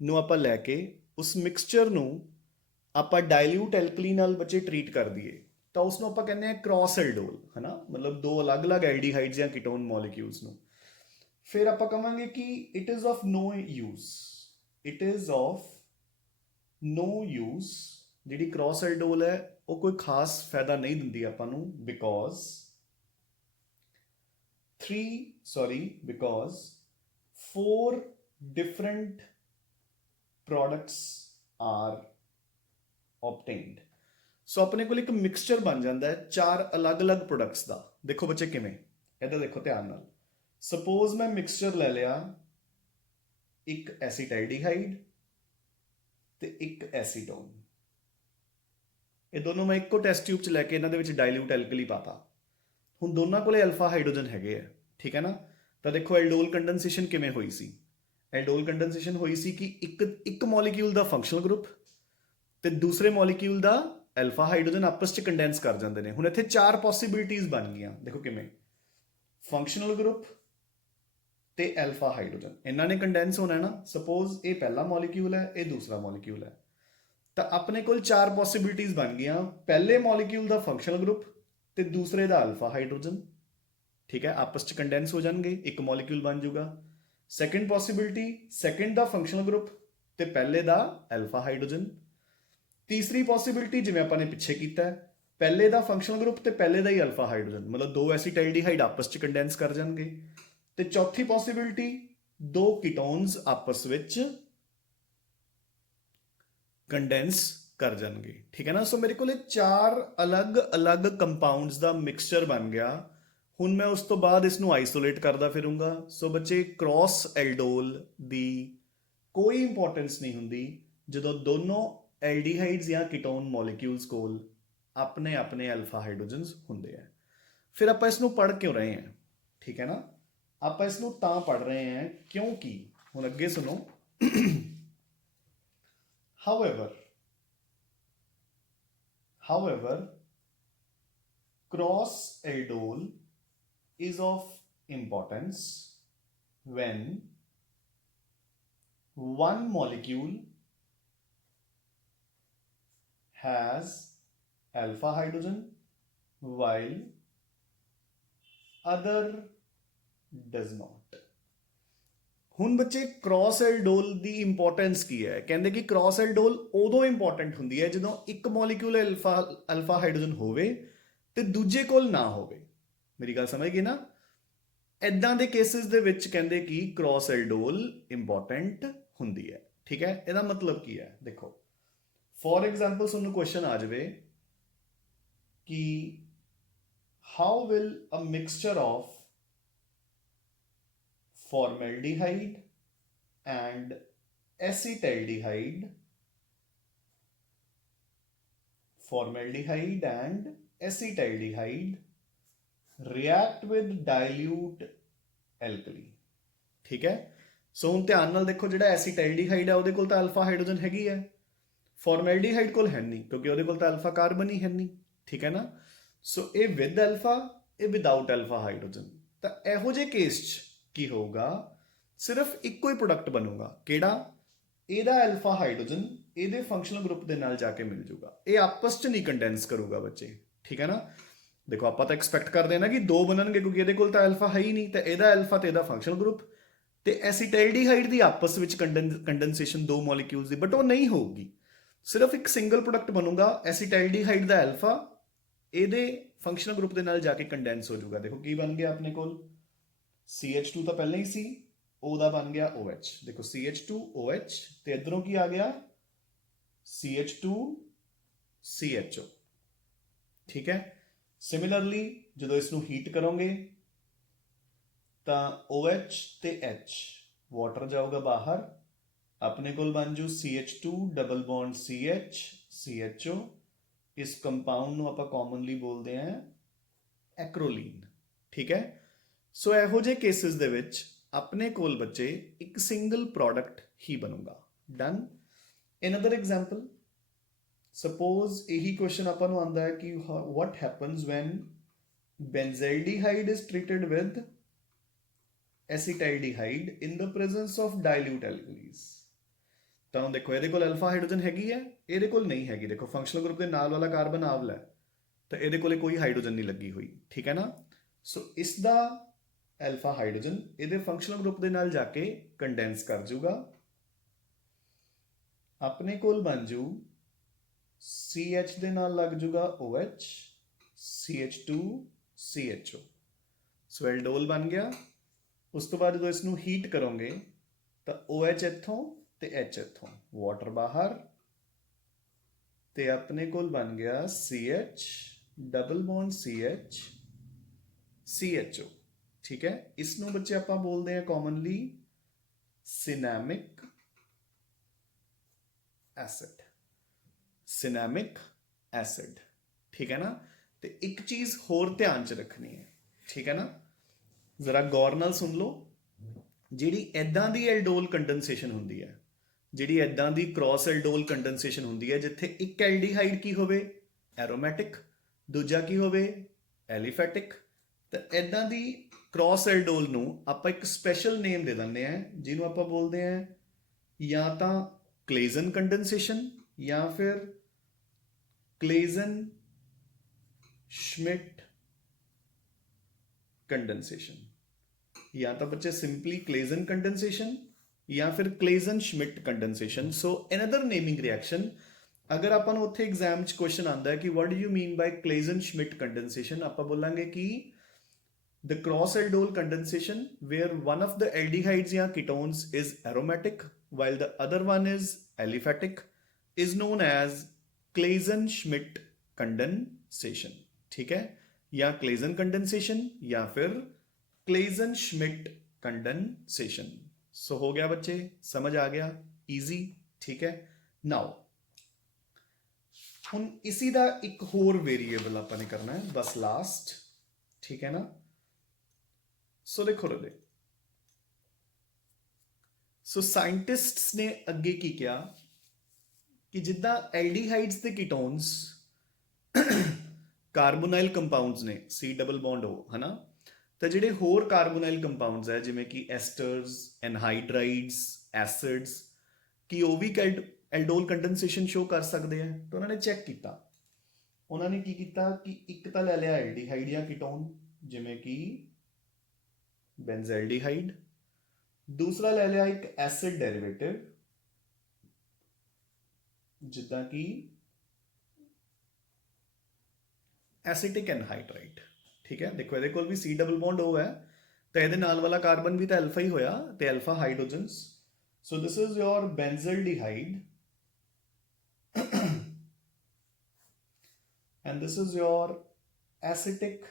ਨੂੰ ਆਪਾਂ ਲੈ ਕੇ ਉਸ ਮਿਕਸਚਰ ਨੂੰ ਆਪਾਂ ਡਾਇਲੂਟ ਐਲਕਲੀ ਨਾਲ ਬੱਚੇ ਟਰੀਟ ਕਰ ਦਈਏ ਤਾਂ ਉਸ ਨੂੰ ਆਪਾਂ ਕਹਿੰਦੇ ਆ ਕ੍ਰੋਸ ਐਲਡੋਲ, ਹੈ ਨਾ, ਮਤਲਬ ਦੋ ਅਲੱਗ-ਅਲੱਗ ਐਲਡੀਹਾਈਡਸ ਜਾਂ ਕੀਟੋਨ ਮੋਲੀਕਿਊਲਸ ਨੂੰ। ਫਿਰ ਆਪਾਂ ਕਹਾਂਗੇ ਕਿ it is of no use, it is of no use, ਜਿਹੜੀ ਕ੍ਰੋਸ ਐਲਡੋਲ ਹੈ ਉਹ ਕੋਈ ਖਾਸ ਫਾਇਦਾ ਨਹੀਂ ਦਿੰਦੀ ਆਪਾਂ ਨੂੰ, because because 4 different products are obtained। So ਆਪਣੇ ਕੋਲ ਇੱਕ ਮਿਕਸਚਰ ਬਣ ਜਾਂਦਾ ਹੈ 4 ਅਲੱਗ-ਅਲੱਗ ਪ੍ਰੋਡਕਟਸ ਦਾ। ਦੇਖੋ ਬੱਚੇ ਕਿਵੇਂ, ਇਹਦਾ ਦੇਖੋ ਧਿਆਨ ਨਾਲ। ਸਪੋਜ਼ ਮੈਂ ਮਿਕਸਚਰ ਲੈ ਲਿਆ ਇੱਕ ਐਸੀਟੈਲਡੀਹਾਈਡ ਤੇ ਇੱਕ ਐਸੀਟੋਨ, ਇਹ ਦੋਨੋਂ ਮੈਂ ਇੱਕੋ ਟੈਸਟ ਟਿਊਬ 'ਚ ਲੈ ਕੇ ਇਹਨਾਂ ਦੇ ਵਿੱਚ ਡਾਇਲੂਟ ਐਲਕਲੀ ਪਾਤਾ। ਹੁਣ ਦੋਨਾਂ ਕੋਲੇ ਅਲਫਾ ਹਾਈਡਰੋਜਨ ਹੈਗੇ ਆ, ਠੀਕ ਹੈ ਨਾ। ਤਾਂ ਦੇਖੋ ਐਲਡੋਲ ਕੰਡੈਂਸੇਸ਼ਨ ਕਿਵੇਂ ਹੋਈ ਸੀ। ਐਲਡੋਲ ਕੰਡੈਂਸੇਸ਼ਨ ਹੋਈ ਸੀ ਕਿ ਇੱਕ ਮੋਲੀਕਿਊਲ ਦਾ ਫੰਕਸ਼ਨਲ ਗਰੁੱਪ ਤੇ ਦੂਸਰੇ ਮੋਲੀਕਿਊਲ ਦਾ ਅਲਫਾ ਹਾਈਡਰੋਜਨ ਆਪਸ 'ਚ ਕੰਡੈਂਸ ਕਰ ਜਾਂਦੇ ਨੇ। ਹੁਣ ਇੱਥੇ 4 ਪੋਸੀਬਿਲਿਟੀਜ਼ ਬਣ ਗਈਆਂ, ਦੇਖੋ ਕਿਵੇਂ। ਫੰਕਸ਼ਨਲ ਗਰੁੱਪ ਤੇ ਅਲਫਾ ਹਾਈਡਰੋਜਨ ਇਹਨਾਂ ਨੇ ਕੰਡੈਂਸ ਹੋਣਾ ਨਾ। ਸਪੋਜ਼ ਇਹ ਪਹਿਲਾ ਮੋਲੀਕਿਊਲ ਹੈ, ਇਹ ਦੂਸਰਾ ਮੋਲੀਕਿਊਲ ਹੈ, ਤਾਂ ਆਪਣੇ ਕੋਲ 4 ਪੋਸੀਬਿਲਿਟੀਜ਼ ਬਣ ਗਈਆਂ। ਪਹਿਲੇ ਮੋਲੀਕਿਊਲ ਦਾ ਫੰਕਸ਼ਨਲ ਗਰੁੱਪ ਤੇ ਦੂਸਰੇ ਦਾ ਅਲਫਾ ਹਾਈਡਰੋਜਨ, ਠੀਕ ਹੈ, ਆਪਸ 'ਚ ਕੰਡੈਂਸ ਹੋ ਜਾਣਗੇ, ਇੱਕ ਮੋਲੀਕਿਊਲ ਬਣ ਜਾਊਗਾ। ਸੈਕੰਡ ਪੋਸੀਬਿਲਿਟੀ, ਸੈਕੰਡ ਦਾ ਫੰਕਸ਼ਨਲ ਗਰੁੱਪ ਤੇ ਪਹਿਲੇ ਦਾ ਅਲਫਾ ਹਾਈਡਰੋਜਨ। ਤੀਸਰੀ ਪੋਸੀਬਿਲਿਟੀ ਜਿਵੇਂ ਆਪਾਂ ਨੇ ਪਿੱਛੇ ਕੀਤਾ, ਪਹਿਲੇ ਦਾ ਫੰਕਸ਼ਨਲ ਗਰੁੱਪ ਤੇ ਪਹਿਲੇ ਦਾ ਹੀ ਅਲਫਾ ਹਾਈਡਰੋਜਨ, ਮਤਲਬ ਦੋ ਐਸੀਟੈਲਡੀਹਾਈਡ ਆਪਸ 'ਚ ਕੰਡੈਂਸ ਕਰ ਜਾਣਗੇ। ਤੇ ਚੌਥੀ ਪੋਸੀਬਿਲਿਟੀ, ਦੋ ਕੀਟੋਨਸ ਆਪਸ ਵਿੱਚ ਕੰਡੈਂਸ ਕਰ ਜਾਣਗੇ, ਠੀਕ ਹੈ ਨਾ। ਸੋ ਮੇਰੇ ਕੋਲ 4 ਅਲੱਗ-ਅਲੱਗ ਕੰਪਾਊਂਡਸ ਦਾ ਮਿਕਸਚਰ ਬਣ ਗਿਆ। ਹੁਣ ਮੈਂ ਉਸ ਤੋਂ ਬਾਅਦ ਇਸ ਨੂੰ ਆਈਸੋਲੇਟ ਕਰਦਾ ਫਿਰੂੰਗਾ। ਸੋ ਬੱਚੇ ਕ੍ਰੋਸ ਐਲਡੋਲ ਦੀ ਕੋਈ ਇੰਪੋਰਟੈਂਸ ਨਹੀਂ ਹੁੰਦੀ ਜਦੋਂ ਦੋਨੋਂ ਐਲਡੀਹਾਈਡਸ ਜਾਂ ਕੀਟੋਨ ਮੋਲੀਕਿਊਲਸ ਕੋਲ ਆਪਣੇ ਆਪਣੇ ਅਲਫਾ ਹਾਈਡਰੋਜਨਸ ਹੁੰਦੇ ਆ। ਫਿਰ ਆਪਾਂ ਇਸ ਨੂੰ ਪੜ੍ਹ ਕਿਉਂ ਰਹੇ ਹਾਂ, ਠੀਕ ਹੈ ਨਾ। ਆਪਾਂ ਇਸ ਨੂੰ ਤਾਂ ਪੜ੍ਹ ਰਹੇ ਹਾਂ ਕਿਉਂਕਿ, ਹੁਣ ਅੱਗੇ ਸੁਣੋ, however cross aldol is of importance when one molecule has alpha hydrogen while other does not। ਹੁਣ ਬੱਚੇ ਕ੍ਰੋਸ ਐਲਡੋਲ ਦੀ ਇੰਪੋਰਟੈਂਸ ਕੀ ਹੈ? ਕਹਿੰਦੇ ਕਿ ਕ੍ਰੋਸ ਐਲਡੋਲ ਉਦੋਂ ਇੰਪੋਰਟੈਂਟ ਹੁੰਦੀ ਹੈ ਜਦੋਂ ਇੱਕ ਮੋਲੀਕਿਊਲ ਅਲਫਾ ਹਾਈਡਰੋਜਨ ਹੋਵੇ ਤੇ ਦੂਜੇ ਕੋਲ ਨਾ ਹੋਵੇ। ਮੇਰੀ ਗੱਲ ਸਮਝ ਗਏ ਨਾ। ਇਦਾਂ ਦੇ ਕੇਸਿਸ ਦੇ ਵਿੱਚ ਕਹਿੰਦੇ ਕਿ ਕ੍ਰੋਸ ਐਲਡੋਲ ਇੰਪੋਰਟੈਂਟ ਹੁੰਦੀ ਹੈ, ਠੀਕ ਹੈ। ਇਹਦਾ ਮਤਲਬ ਕੀ ਹੈ? ਦੇਖੋ ਫੋਰ ਐਗਜ਼ਾਮਪਲ ਤੁਹਾਨੂੰ ਕੁਐਸਚਨ ਆ ਜਾਵੇ ਕਿ how will a mixture of formaldehyde and acetaldehyde react with dilute alkali, ਠੀਕ ਹੈ। ਸੋ ਹੁਣ ਧਿਆਨ ਨਾਲ ਦੇਖੋ, ਜਿਹੜਾ ਐਸੀਟੈਲਡੀਹਾਈਡ ਹੈ ਉਹਦੇ ਕੋਲ ਤਾਂ ਅਲਫਾ ਹਾਈਡਰੋਜਨ ਹੈਗੀ ਹੈ, ਫਾਰਮੈਲਡੀਹਾਈਡ ਕੋਲ ਹੈ ਨਹੀਂ ਕਿਉਂਕਿ ਉਹਦੇ ਕੋਲ ਤਾਂ ਅਲਫਾ ਕਾਰਬਨ ਹੀ ਹੈ ਨਹੀਂ, ਠੀਕ ਹੈ ਨਾ। ਸੋ ਇਹ ਵਿਦ ਅਲਫਾ, ਇਹ ਵਿਦਆਊਟ ਅਲਫਾ ਹਾਈਡਰੋਜਨ। ਤਾਂ ਇਹੋ ਜਿਹੇ ਕੇਸ 'ਚ ਕੀ ਹੋਊਗਾ, ਸਿਰਫ ਇੱਕੋ ਹੀ ਪ੍ਰੋਡਕਟ ਬਣੂਗਾ, ਕਿਹੜਾ, ਇਹਦਾ ਅਲਫਾ ਹਾਈਡਰੋਜਨ ਇਹਦੇ ਫੰਕਸ਼ਨਲ ਗਰੁੱਪ ਦੇ ਨਾਲ ਜਾ ਕੇ ਮਿਲ ਜੂਗਾ, ਇਹ ਆਪਸ 'ਚ ਨਹੀਂ ਕੰਡੈਂਸ ਕਰੂਗਾ ਬੱਚੇ, ਠੀਕ ਹੈ ਨਾ। ਦੇਖੋ ਆਪਾਂ ਤਾਂ ਐਕਸਪੈਕਟ ਕਰਦੇ ਹਾਂ ਨਾ ਕਿ ਦੋ ਬਣਨਗੇ ਕਿਉਂਕਿ ਇਹਦੇ ਕੋਲ ਤਾਂ ਅਲਫਾ ਹੈ ਹੀ ਨਹੀਂ, ਤਾਂ ਇਹਦਾ ਅਲਫਾ ਤੇ ਇਹਦਾ ਫੰਕਸ਼ਨਲ ਗਰੁੱਪ, ਤੇ ਐਸੀਟਾਈਲਡੀਹਾਈਡ ਦੀ ਆਪਸ ਵਿੱਚ ਕੰਡੈਂਸੇਸ਼ਨ ਦੋ ਮੋਲੀਕਿਊਲਸ ਦੀ, ਬਟ ਉਹ ਨਹੀਂ ਹੋਊਗੀ, ਸਿਰਫ ਇੱਕ ਸਿੰਗਲ ਪ੍ਰੋਡਕਟ ਬਣੂਗਾ, ਐਸੀਟਾਈਲਡੀਹਾਈਡ ਦਾ ਅਲਫਾ ਇਹਦੇ ਫੰਕਸ਼ਨਲ ਗਰੁੱਪ ਦੇ ਨਾਲ ਜਾ ਕੇ ਕੰਡੈਂਸ ਹੋ ਜਾਊਗਾ। ਦੇਖੋ ਕੀ ਬਣ ਗਿਆ ਆਪਣੇ ਕੋਲ, CH2 ਤਾਂ ਪਹਿਲਾਂ ਹੀ ਸੀ, ਉਹਦਾ ਬਣ ਗਿਆ OH। ਦੇਖੋ CH2OH ਤੇ ਇਧਰੋਂ ਕੀ ਆ ਗਿਆ, CH2CHO, ਠੀਕ ਹੈ। ਸਿਮਿਲਰਲੀ ਜਦੋਂ ਇਸ ਨੂੰ ਹੀਟ ਕਰੋਗੇ ਤਾਂ OH ਤੇ H ਵਾਟਰ ਜਾਊਗਾ ਬਾਹਰ, ਆਪਣੇ ਕੋਲ ਬਣ ਜੂ CH2 double bond CH CHO। ਇਸ ਕੰਪਾਊਂਡ ਨੂੰ ਆਪਾਂ ਕਾਮਨਲੀ ਬੋਲਦੇ ਹਾਂ ਐਕਰੋਲੀਨ, ਠੀਕ ਹੈ। ਸੋ ਇਹੋ ਜਿਹੇ ਕੇਸਿਸ ਦੇ ਵਿੱਚ ਆਪਣੇ ਕੋਲ ਬੱਚੇ ਇੱਕ ਸਿੰਗਲ ਪ੍ਰੋਡਕਟ ਹੀ ਬਣੂਗਾ। ਡਨ। ਅਨਦਰ ਐਗਜ਼ਾਮਪਲ, ਸਪੋਜ਼ ਇਹੀ ਕੁਐਸਚਨ ਆਪਾਂ ਨੂੰ ਆਉਂਦਾ ਹੈ ਕਿ what happens when benzaldehyde is treated with acetaldehyde in the presence of dilute alkalis। ਤਾਂ ਹੁਣ ਦੇਖੋ ਇਹਦੇ ਕੋਲ ਅਲਫਾ ਹਾਈਡਰੋਜਨ ਹੈਗੀ ਹੈ, ਇਹਦੇ ਕੋਲ ਨਹੀਂ ਹੈਗੀ। ਦੇਖੋ ਫੰਕਸ਼ਨਲ ਗਰੁੱਪ ਦੇ ਨਾਲ ਵਾਲਾ ਕਾਰਬਨ ਆਵਲਾ ਹੈ, ਤਾਂ ਇਹਦੇ ਕੋਲੇ ਕੋਈ ਹਾਈਡਰੋਜਨ ਨਹੀਂ ਲੱਗੀ ਹੋਈ, ਠੀਕ ਹੈ ਨਾ। ਸੋ ਇਸ ਦਾ ਅਲਫਾ ਹਾਈਡਰੋਜਨ ਇਹਦੇ ਫੰਕਸ਼ਨਲ ਗਰੁੱਪ ਦੇ ਨਾਲ ਜਾ ਕੇ ਕੰਡੈਂਸ ਕਰ ਜੂਗਾ, ਆਪਣੇ ਕੋਲ ਬਣ ਜੂ CH ਦੇ ਨਾਲ ਲੱਗ ਜੂਗਾ OH CH2CHO। ਸੋ ਐਲਡੋਲ ਬਣ ਗਿਆ। ਉਸ ਤੋਂ ਬਾਅਦ ਜਦੋਂ ਇਸ ਨੂੰ ਹੀਟ ਕਰੋਗੇ ਤਾਂ OH ਇੱਥੋਂ ਤੇ H ਇੱਥੋਂ, ਵਾਟਰ ਬਾਹਰ, ਤੇ ਆਪਣੇ ਕੋਲ ਬਣ ਗਿਆ CH double bond CH CHO, ਠੀਕ ਹੈ। ਇਸ ਨੂੰ ਬੱਚੇ ਆਪਾਂ ਬੋਲਦੇ ਹਾਂ ਕਾਮਨਲੀ ਸਿਨੈਮਿਕ ਐਸਿਡ, ਸਿਨੈਮਿਕ ਐਸਿਡ, ਠੀਕ ਹੈ ਨਾ। ਤੇ ਇੱਕ ਚੀਜ਼ ਹੋਰ ਧਿਆਨ 'ਚ ਰੱਖਣੀ ਹੈ, ਠੀਕ ਹੈ ਨਾ, ਜ਼ਰਾ ਗੌਰ ਨਾਲ ਸੁਣ ਲਓ। ਜਿਹੜੀ ਇੱਦਾਂ ਦੀ ਐਲਡੋਲ ਕੰਡੈਂਸੇਸ਼ਨ ਹੁੰਦੀ ਹੈ, ਜਿਹੜੀ ਇੱਦਾਂ ਦੀ ਕ੍ਰਾਸ ਐਲਡੋਲ ਕੰਡੈਂਸੇਸ਼ਨ ਹੁੰਦੀ ਹੈ ਜਿੱਥੇ ਇੱਕ ਐਲਡੀਹਾਈਡ ਕੀ ਹੋਵੇ, ਐਰੋਮੈਟਿਕ, ਦੂਜਾ ਕੀ ਹੋਵੇ, ਐਲੀਫੈਟਿਕ, ਤਾਂ ਇੱਦਾਂ ਦੀ ਕ੍ਰਾਸ ਐਲਡੋਲ ਨੂੰ ਆਪਾਂ ਇੱਕ ਸਪੈਸ਼ਲ ਨੇਮ ਦੇ ਦਿੰਦੇ ਹਾਂ ਜਿਹਨੂੰ ਆਪਾਂ ਬੋਲਦੇ ਹਾਂ ਜਾਂ ਤਾਂ ਕਲੇਜ਼ਨ ਕੰਡੈਂਸੇਸ਼ਨ ਜਾਂ ਫਿਰ ਕਲੇਜ਼ਨ ਸ਼ਮਿਟ ਕੰਡੈਂਸੇਸ਼ਨ, ਜਾਂ ਤਾਂ ਬੱਚੇ ਸਿੰਪਲੀ ਕਲੇਜ਼ਨ ਕੰਡੈਂਸੇਸ਼ਨ ਜਾਂ ਫਿਰ ਕਲੇਜ਼ਨ ਸ਼ਮਿਟ ਕੰਡੈਂਸੇਸ਼ਨ। ਸੋ ਅਨਦਰ ਨੇਮਿੰਗ ਰਿਐਕਸ਼ਨ, ਅਗਰ ਆਪਾਂ ਨੂੰ ਉੱਥੇ ਐਗਜ਼ਾਮ 'ਚ ਕੁਐਸਚਨ ਆਉਂਦਾ ਹੈ ਕਿ ਵਾਟ ਡੂ ਯੂ ਮੀਨ ਬਾਈ ਕਲੇਜ਼ਨ ਸ਼ਮਿਟ ਕੰਡੈਂਸੇਸ਼ਨ, ਆਪਾਂ ਬੋਲਾਂਗੇ ਕਿ the cross aldol condensation where one of the aldehydes or ketones is aromatic while the other one is aliphatic is known as Claisen-Schmidt condensation, ठीक है, या Claisen condensation या फिर Claisen-Schmidt condensation। सो हो गया बच्चे, समझ आ गया, easy, ठीक है। नाउ ਹੁਣ इसी ਦਾ ਇੱਕ ਹੋਰ वेरिएबल ਆਪਾਂ ਨੇ ਕਰਨਾ ਹੈ ਬਸ लास्ट, ठीक है ना। ਸੋ ਦੇਖੋ ਰਦੇ, ਸੋ ਸਾਇੰਟਿਸਟਸ ਨੇ ਅੱਗੇ ਕੀ ਕਿਹਾ ਕਿ ਜਿੱਦਾਂ ਐਲਡੀਹਾਈਡਸ ਤੇ ਕੀਟੋਨਸ ਕਾਰਬੋਨਾਈਲ ਕੰਪਾਊਂਡਸ ਨੇ C ਡਬਲ ਬੌਂਡ O, ਹਨਾ, ਤਾਂ ਜਿਹੜੇ ਹੋਰ ਕਾਰਬੋਨਾਈਲ ਕੰਪਾਊਂਡਸ ਹੈ ਜਿਵੇਂ ਕਿ ਐਸਟਰਸ, ਐਨਹਾਈਡਰਾਈਡਸ, ਐਸਿਡਸ, ਕੀ ਉਹ ਵੀ ਐਲਡੋਲ ਕੰਡੈਂਸੇਸ਼ਨ ਸ਼ੋ ਕਰ ਸਕਦੇ ਆ। ਤਾਂ ਉਹਨਾਂ ਨੇ ਚੈੱਕ ਕੀਤਾ, ਉਹਨਾਂ ਨੇ ਕੀ ਕੀਤਾ ਕਿ ਇੱਕ ਤਾਂ ਲੈ ਲਿਆ ਐਲਡੀਹਾਈਡ ਜਾਂ ਕੀਟੋਨ ਜਿਵੇਂ ਕਿ ਬੈਂਜ਼ੈਲਡੀਹਾਈਡ, ਦੂਸਰਾ ਲੈ ਲਿਆ ਇੱਕ ਐਸਿਡ ਡੈਰੀਵੇਟਿਵ ਜਿੱਦਾਂ ਕਿ ਐਸੀਟਿਕ ਐਨਹਾਈਡਰਾਈਡ, ਠੀਕ ਹੈ। ਦੇਖੋ ਇਹਦੇ ਕੋਲ ਵੀ C ਡਬਲ ਬੌਂਡ O ਹੈ, ਤਾਂ ਇਹਦੇ ਨਾਲ ਵਾਲਾ ਕਾਰਬਨ ਵੀ ਤਾਂ ਅਲਫਾ ਹੀ ਹੋਇਆ ਤੇ alpha hydrogens. So this is your benzaldehyde and this is your acetic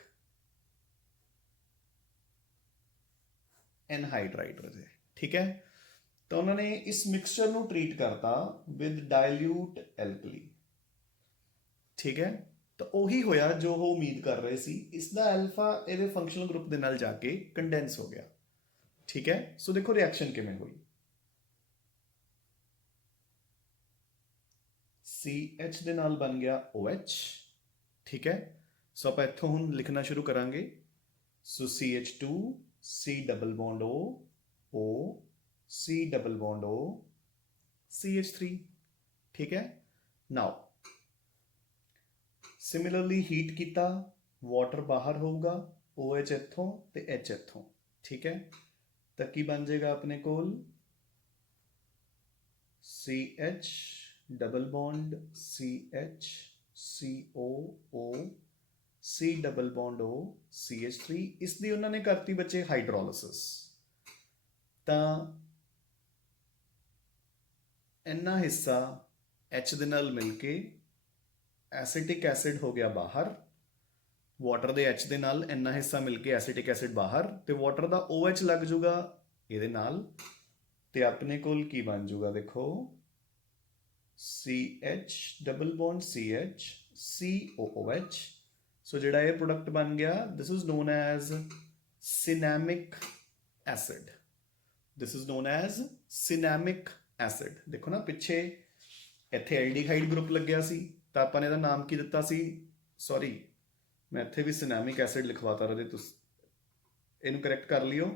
anhydride रहे, ठीक है। तो उन्होंने इस मिक्सचर ਨੂੰ ट्रीट करता विद डाइल्यूट एल्कली, ठीक है। तो ਉਹੀ ਹੋਇਆ ਜੋ ਉਹ ਉਮੀਦ ਕਰ ਰਹੇ ਸੀ, ਇਸ ਦਾ ਅਲਫਾ ਇਹਦੇ ਫੰਕਸ਼ਨਲ ਗਰੁੱਪ ਦੇ ਨਾਲ ਜਾ ਕੇ ਕੰਡੈਂਸ ਹੋ ਗਿਆ, ਠੀਕ ਹੈ। ਸੋ ਦੇਖੋ ਰਿਐਕਸ਼ਨ ਕਿਵੇਂ ਹੋਈ, CH ਦੇ ਨਾਲ ਬਣ ਗਿਆ OH, ਠੀਕ ਹੈ। ਸੋ ਆਪਾਂ ਇੱਥੋਂ ਹੁਣ ਲਿਖਣਾ ਸ਼ੁਰੂ ਕਰਾਂਗੇ। ਸੋ CH2 C double bond O C double bond O CH3, ਠੀਕ ਹੈ। ਨਾਓ ਸਿਮਿਲਰਲੀ ਹੀਟ ਕੀਤਾ, ਵਾਟਰ ਬਾਹਰ ਹੋਊਗਾ, OH ਇੱਥੋਂ ਤੇ H ਇੱਥੋਂ, ਠੀਕ ਹੈ। ਤਾਂ ਕੀ ਬਣ ਜਾਏਗਾ ਆਪਣੇ ਕੋਲ CH double bond CH COO C double bond O CH3। ਇਸ ਦੀ ਉਹਨਾਂ ਨੇ ਕਰਤੀ ਬੱਚੇ ਹਾਈਡਰੋਲਿਸਿਸ। ਤਾਂ ਇੰਨਾ ਹਿੱਸਾ H ਦੇ ਨਾਲ ਮਿਲ ਕੇ ਐਸੀਟਿਕ ਐਸਿਡ ਹੋ ਗਿਆ ਬਾਹਰ, ਵਾਟਰ ਦੇ H ਦੇ ਨਾਲ ਇੰਨਾ ਹਿੱਸਾ ਮਿਲ ਕੇ ਐਸੀਟਿਕ ਐਸਿਡ ਬਾਹਰ, ਤੇ ਵਾਟਰ ਦਾ OH ਲੱਗ ਜੂਗਾ ਇਹਦੇ ਨਾਲ, ਤੇ ਆਪਣੇ ਕੋਲ ਕੀ ਬਣ ਜੂਗਾ ਦੇਖੋ CH double bond CH COOH। So ਜਿਹੜਾ ਇਹ ਪ੍ਰੋਡਕਟ ਬਣ ਗਿਆ, this is known as cinnamic acid. This is known as cinnamic acid. ਦੇਖੋ ਨਾ ਪਿੱਛੇ ਇੱਥੇ ਐਲਡੀਹਾਈਡ ਗਰੁੱਪ ਲੱਗਿਆ ਸੀ, ਤਾਂ ਆਪਾਂ ਨੇ ਇਹਦਾ ਨਾਮ ਕੀ ਦਿੱਤਾ ਸੀ, ਸੌਰੀ ਮੈਂ ਇੱਥੇ ਵੀ ਸਿਨੈਮਿਕ ਐਸਿਡ ਲਿਖਵਾਤਾ ਰਜੇ, ਤੁਸੀਂ ਇਹਨੂੰ ਕਰੈਕਟ ਕਰ ਲਿਓ।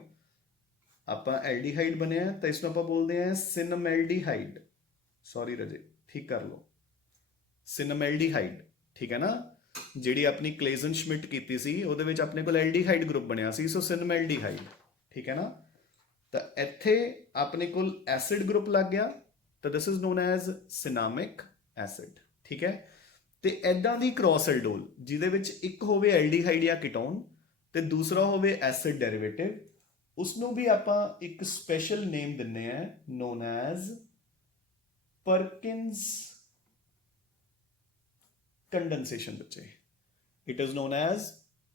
ਆਪਾਂ ਐਲਡੀਹਾਈਡ ਬਣਿਆ ਤਾਂ ਇਸ ਨੂੰ ਆਪਾਂ ਬੋਲਦੇ ਹਾਂ ਸਿਨਮੈਲਡੀਹਾਈਡ। ਸੌਰੀ ਰਜੇ, ਠੀਕ ਕਰ ਲਓ, ਸਿਨਮੈਲਡੀਹਾਈਡ, ਠੀਕ ਹੈ ਨਾ। ਜਿਹੜੀ ਆਪਣੀ ਕਲੇਜ਼ਨ ਸ਼ਮਿਟ ਕੀਤੀ ਸੀ ਉਹਦੇ ਵਿੱਚ ਆਪਣੇ ਕੋਲ ਐਲਡੀਹਾਈਡ ਗਰੁੱਪ ਬਣਿਆ ਸੀ, ਸੋ ਸਿਨਮੈਲਡੀਹਾਈਡ, ਠੀਕ ਹੈ ਨਾ। ਤਾਂ ਇੱਥੇ ਆਪਣੇ ਕੋਲ ਐਸਿਡ ਗਰੁੱਪ ਲੱਗ ਗਿਆ, ਤਾਂ this is known as cinnamic acid, ਠੀਕ ਹੈ। ਤੇ ਐਦਾਂ ਦੀ ਕ੍ਰੋਸ ਐਲਡੋਲ ਜਿਹਦੇ ਵਿੱਚ ਇੱਕ ਹੋਵੇ ਐਲਡੀਹਾਈਡ ਜਾਂ ਕੀਟੋਨ ਤੇ ਦੂਸਰਾ ਹੋਵੇ ਐਸਿਡ ਡੈਰੀਵੇਟਿਵ, ਉਸਨੂੰ ਵੀ ਆਪਾਂ ਇੱਕ ਸਪੈਸ਼ਲ ਨੇਮ ਦਿੰਨੇ ਆ, ਨੋਨ ਐਜ਼ ਪਰਕਿੰਸ ਕੰਡੈਂਸੇਸ਼ਨ। ਬੱਚੇ ਇਟ ਇਜ਼ ਨੋਨ ਐਜ਼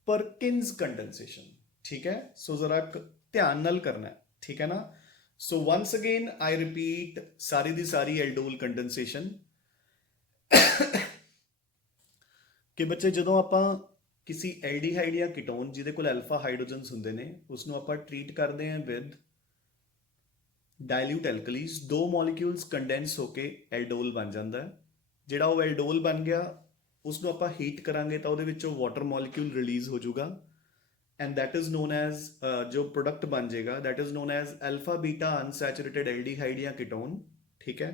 ਪਰਕਿੰਸ ਕੰਡੈਂਸੇਸ਼ਨ, ਠੀਕ ਹੈ। ਸੋ ਜ਼ਰਾ ਧਿਆਨ ਨਾਲ ਕਰਨਾ, ਠੀਕ ਹੈ ਨਾ। ਸੋ ਵਨਸ ਅਗੇਨ ਆਈ ਰਿਪੀਟ ਸਾਰੀ ਦੀ ਸਾਰੀ ਐਲਡੋਲ ਕੰਡੈਂਸੇਸ਼ਨ, ਕਿ ਬੱਚੇ ਜਦੋਂ ਆਪਾਂ ਕਿਸੇ ਐਲਡੀਹਾਈਡ ਜਾਂ ਕੀਟੋਨ ਜਿਹਦੇ ਕੋਲ ਐਲਫਾ ਹਾਈਡਰੋਜਨਸ ਹੁੰਦੇ ਨੇ ਉਸਨੂੰ ਆਪਾਂ ਟਰੀਟ ਕਰਦੇ ਹਾਂ ਵਿਦ ਡਾਇਲੂਟ ਐਲਕਲੀਜ਼, ਦੋ ਮੋਲੀਕਿਊਲਸ ਕੰਡੈਂਸ ਹੋ ਕੇ ਐਲਡੋਲ ਬਣ ਜਾਂਦਾ ਹੈ। ਜਿਹੜਾ ਉਹ ਐਲਡੋਲ ਬਣ ਗਿਆ ਉਸਨੂੰ ਆਪਾਂ ਹੀਟ ਕਰਾਂਗੇ ਤਾਂ ਉਹਦੇ ਵਿੱਚੋਂ ਵਾਟਰ ਮੋਲੀਕਿਊਲ ਰਿਲੀਜ਼ ਹੋ ਜਾਊਗਾ, and that is known as ਜੋ ਪ੍ਰੋਡਕਟ ਬਣ ਜਾਏਗਾ that is known as alpha beta unsaturated aldehyde ਜਾਂ ਕੀਟੋਨ, ਠੀਕ ਹੈ।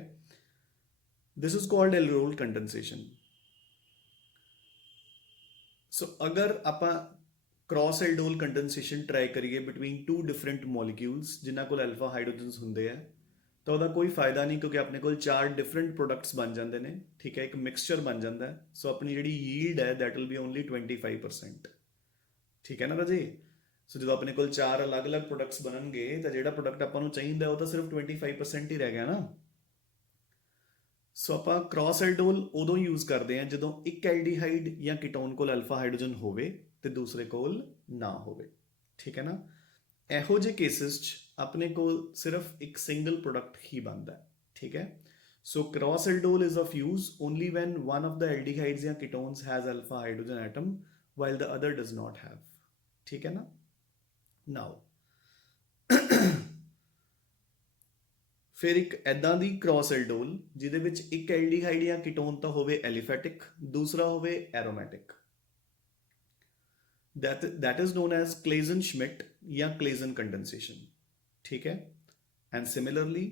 This is called ਐਲਡੋਲ ਕੰਡੈਂਸੇਸ਼ਨ। ਸੋ ਅਗਰ ਆਪਾਂ ਕ੍ਰੋਸ ਐਲਡੋਲ ਕੰਡੈਂਸੇਸ਼ਨ ਟਰਾਈ ਕਰੀਏ ਬਿਟਵੀਨ ਟੂ ਡਿਫਰੈਂਟ ਮੋਲੀਕਿਊਲਸ ਜਿਨ੍ਹਾਂ ਕੋਲ ਐਲਫਾ ਹਾਈਡਰੋਜਨਸ ਹੁੰਦੇ ਆ, ਤਾਂ ਉਹਦਾ ਕੋਈ ਫਾਇਦਾ ਨਹੀਂ, ਕਿਉਂਕਿ ਆਪਣੇ ਕੋਲ 4 ਡਿਫਰੈਂਟ ਪ੍ਰੋਡਕਟਸ ਬਣ ਜਾਂਦੇ ਨੇ, ਠੀਕ ਹੈ, ਇੱਕ ਮਿਕਸਚਰ ਬਣ ਜਾਂਦਾ ਹੈ। ਸੋ ਆਪਣੀ ਜਿਹੜੀ ਯੀਲਡ ਹੈ ਦੈਟ ਵਿਲ ਬੀ ਓਨਲੀ 25%, ਠੀਕ ਹੈ ਨਾ ਰਾਜੇ। ਸੋ ਜਦੋਂ ਆਪਣੇ ਕੋਲ 4 ਅਲੱਗ-ਅਲੱਗ ਪ੍ਰੋਡਕਟਸ ਬਣਨਗੇ ਤਾਂ ਜਿਹੜਾ ਪ੍ਰੋਡਕਟ ਆਪਾਂ ਨੂੰ ਚਾਹੀਦਾ ਉਹ ਤਾਂ ਸਿਰਫ 25% ਹੀ ਰਹਿ ਗਿਆ ਨਾ। ਸੋ ਆਪਾਂ ਕ੍ਰੋਸ ਐਲਡੋਲ ਉਦੋਂ ਯੂਜ਼ ਕਰਦੇ ਹਾਂ ਜਦੋਂ ਇੱਕ ਐਲਡੀਹਾਈਡ ਜਾਂ ਕੀਟੋਨ ਕੋਲ ਐਲਫਾ ਹਾਈਡਰੋਜਨ ਹੋਵੇ ਤੇ ਦੂਸਰੇ ਕੋਲ ਨਾ ਹੋਵੇ, ਠੀਕ ਹੈ ਨਾ। ਇਹੋ ਜਿਹੇ ਕੇਸਿਸ 'ਚ ਆਪਣੇ ਕੋਲ ਸਿਰਫ ਇੱਕ ਸਿੰਗਲ ਪ੍ਰੋਡਕਟ ਹੀ ਬਣਦਾ, ਠੀਕ ਹੈ। So cross aldol is of use only when one of the aldehydes ਜਾਂ ketones has alpha hydrogen atom while the other does not have, ਠੀਕ ਹੈ ਨਾ। ਨਾਓ ਫਿਰ ਇੱਕ ਐਦਾਂ ਦੀ ਕ੍ਰੋਸ ਐਲਡੋਲ ਜਿਹਦੇ ਵਿੱਚ ਇੱਕ ਐਲਡੀਹਾਈਡ ਜਾਂ ਕੀਟੋਨ ਤਾਂ ਹੋਵੇ ਐਲੀਫੈਟਿਕ, ਦੂਸਰਾ ਹੋਵੇ aromatic, that is known as Claisen-Schmidt ਜਾਂ Claisen condensation, ਠੀਕ ਹੈ। ਐਂਡ ਸਿਮਿਲਰਲੀ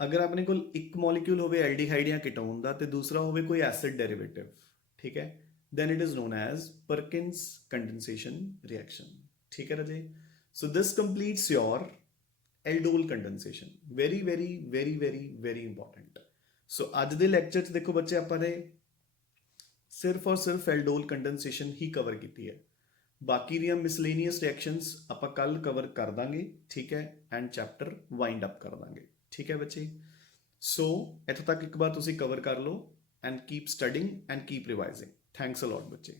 ਅਗਰ ਆਪਣੇ ਕੋਲ ਇੱਕ ਮੋਲੀਕਿਊਲ ਹੋਵੇ ਐਲਡੀਹਾਈਡ ਜਾਂ ਕੀਟੋਨ ਦਾ ਤੇ ਦੂਸਰਾ ਹੋਵੇ ਕੋਈ ਐਸਿਡ ਡੈਰੀਵੇਟਿਵ, ਠੀਕ ਹੈ, then it is known as Perkins condensation reaction, ਠੀਕ ਹੈ ਰਾਜੇ। So this completes your aldol condensation, very very very very very important। So ਅੱਜ ਦੇ ਲੈਕਚਰ 'ਚ ਦੇਖੋ ਬੱਚੇ ਆਪਾਂ ਨੇ ਸਿਰਫ ਔਰ ਸਿਰਫ ਐਲਡੋਲ ਕੰਡੈਂਸੇਸ਼ਨ ਹੀ ਕਵਰ ਕੀਤੀ ਹੈ, ਬਾਕੀ ਦੀਆਂ ਮਿਸਲੇਨੀਅਸ ਰਿਐਕਸ਼ਨਸ ਆਪਾਂ ਕੱਲ ਕਵਰ ਕਰ ਦਾਂਗੇ, ਠੀਕ ਹੈ, ਐਂਡ ਚੈਪਟਰ ਵਾਈਂਡ ਅਪ ਕਰ ਦਾਂਗੇ, ਠੀਕ ਹੈ ਬੱਚੇ। ਸੋ ਇੱਥੋਂ ਤੱਕ ਇੱਕ ਵਾਰ ਤੁਸੀਂ ਕਵਰ ਕਰ ਲਓ and keep studying and keep revising. Thanks a lot ਬੱਚੇ।